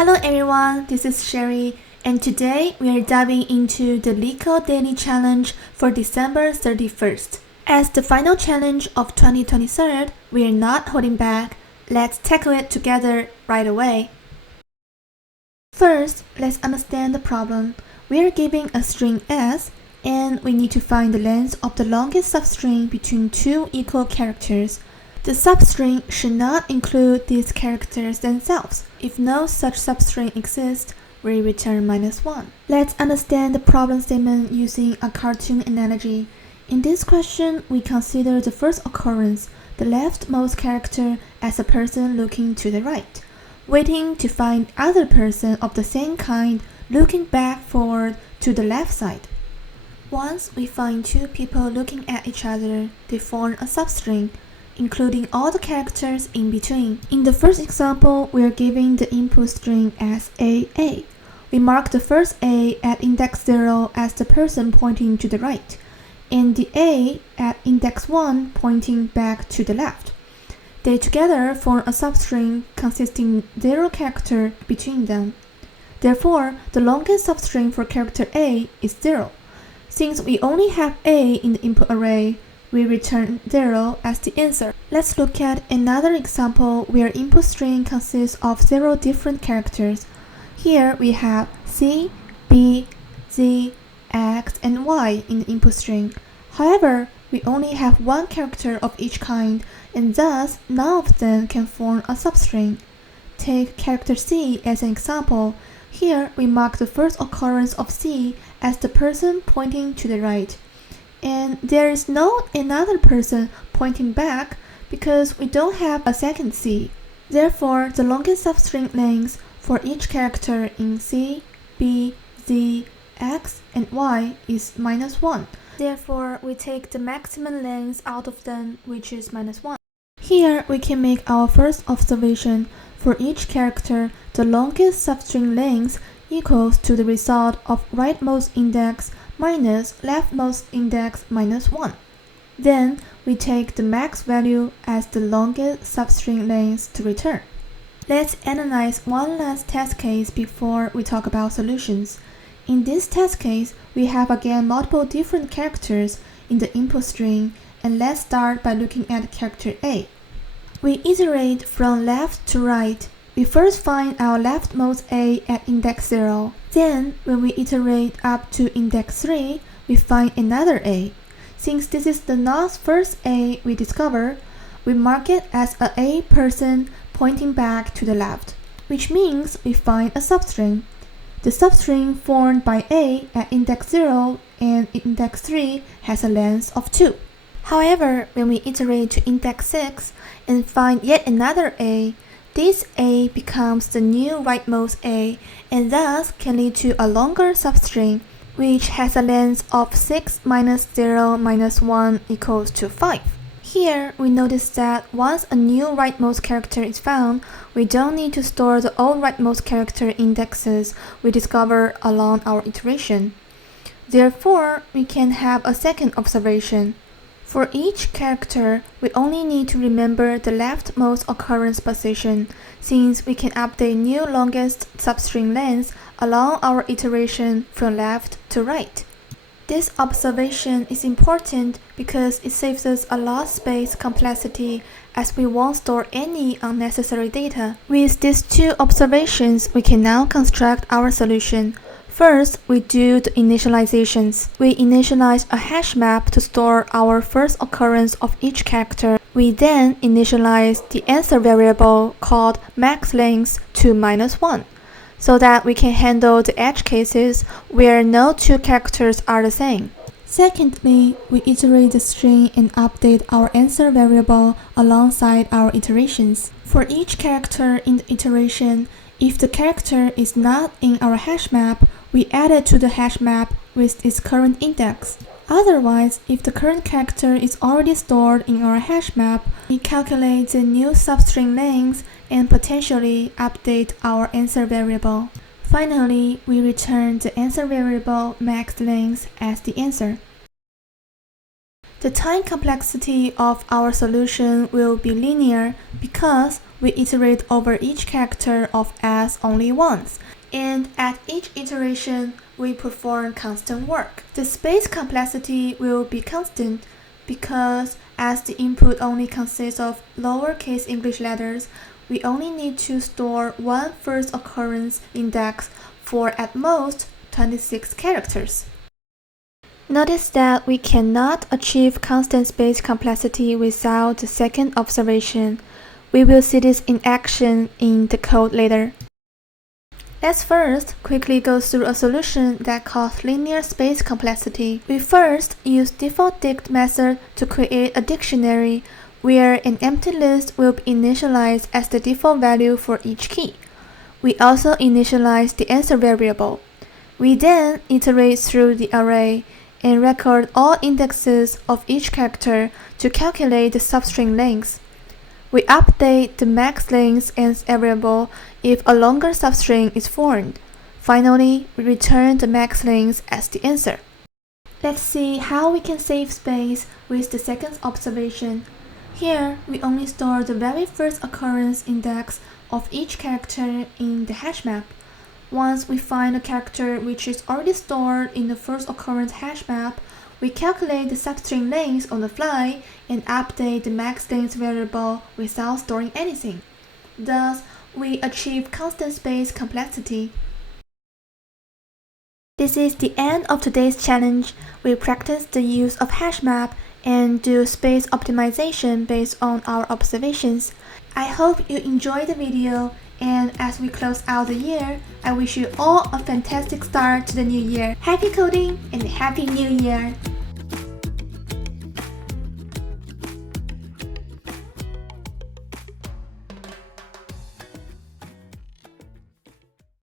Hello everyone, this is Sherry, and today we are diving into the LeetCode Daily Challenge for December 31st. As the final challenge of 2023, we are not holding back. Let's tackle it together right away. First, let's understand the problem. We are given a string S, and we need to find the length of the longest substring between two equal characters. The substring should not include these characters themselves. If no such substring exists, we return -1. Let's understand the problem statement using a cartoon analogy. In this question, we consider the first occurrence, the leftmost character, as a person looking to the right, waiting to find other person of the same kind looking back forward to the left side. Once we find two people looking at each other, they form a substring, including all the characters in between. In the first example, we are given the input string as AA. We mark the first A at index 0 as the person pointing to the right, and the A at index 1 pointing back to the left. They together form a substring consisting 0 character between them. Therefore, the longest substring for character A is 0. Since we only have A in the input array, we return 0 as the answer. Let's look at another example where input string consists of 0 different characters. Here we have C, B, Z, X, and Y in the input string. However, we only have one character of each kind, and thus none of them can form a substring. Take character C as an example. Here we mark the first occurrence of C as the person pointing to the right. And there is no another person pointing back because we don't have a second C. Therefore, the longest substring length for each character in C, B, Z, X, and Y is -1. Therefore, we take the maximum length out of them, which is -1. Here, we can make our first observation. For each character, the longest substring length equals to the result of rightmost index minus leftmost index -1. Then we take the max value as the longest substring length to return. Let's analyze one last test case before we talk about solutions. In this test case, we have again multiple different characters in the input string, and let's start by looking at character A. We iterate from left to right. We first find our leftmost A at index 0. Then, when we iterate up to index 3, we find another A. Since this is the not first A we discover, we mark it as a A person pointing back to the left, which means we find a substring. The substring formed by A at index 0 and index 3 has a length of 2. However, when we iterate to index 6 and find yet another A, this A becomes the new rightmost A and thus can lead to a longer substring, which has a length of 6 minus 0 minus 1 equals to 5. Here, we notice that once a new rightmost character is found, we don't need to store the old rightmost character indexes we discover along our iteration. Therefore, we can have a second observation. For each character, we only need to remember the leftmost occurrence position, since we can update new longest substring length along our iteration from left to right. This observation is important because it saves us a lot of space complexity as we won't store any unnecessary data. With these two observations, we can now construct our solution. First, we do the initializations. We initialize a Hashmap to store our first occurrence of each character. We then initialize the answer variable called maxLength to -1, so that we can handle the edge cases where no two characters are the same. Secondly, we iterate the string and update our answer variable alongside our iterations. For each character in the iteration, if the character is not in our Hashmap, we add it to the Hashmap with its current index. Otherwise, if the current character is already stored in our Hashmap, we calculate the new substring length and potentially update our answer variable. Finally, we return the answer variable maxLength as the answer. The time complexity of our solution will be linear because we iterate over each character of S only once, and at each iteration, we perform constant work. The space complexity will be constant because as the input only consists of lowercase English letters, we only need to store one first occurrence index for at most 26 characters. Notice that we cannot achieve constant space complexity without the second observation. We will see this in action in the code later. Let's first quickly go through a solution that calls linear space complexity. We first use default dict method to create a dictionary where an empty list will be initialized as the default value for each key. We also initialize the answer variable. We then iterate through the array and record all indexes of each character to calculate the substring length. We update the max length as variable if a longer substring is formed. Finally, we return the max length as the answer. Let's see how we can save space with the second observation. Here, we only store the very first occurrence index of each character in the hashmap. Once we find a character which is already stored in the first occurrence hashmap, we calculate the substring length on the fly and update the max length variable without storing anything. Thus, we achieve constant space complexity. This is the end of today's challenge. We practice the use of hashmap and do space optimization based on our observations. I hope you enjoyed the video, and as we close out the year, I wish you all a fantastic start to the new year. Happy coding and Happy New Year!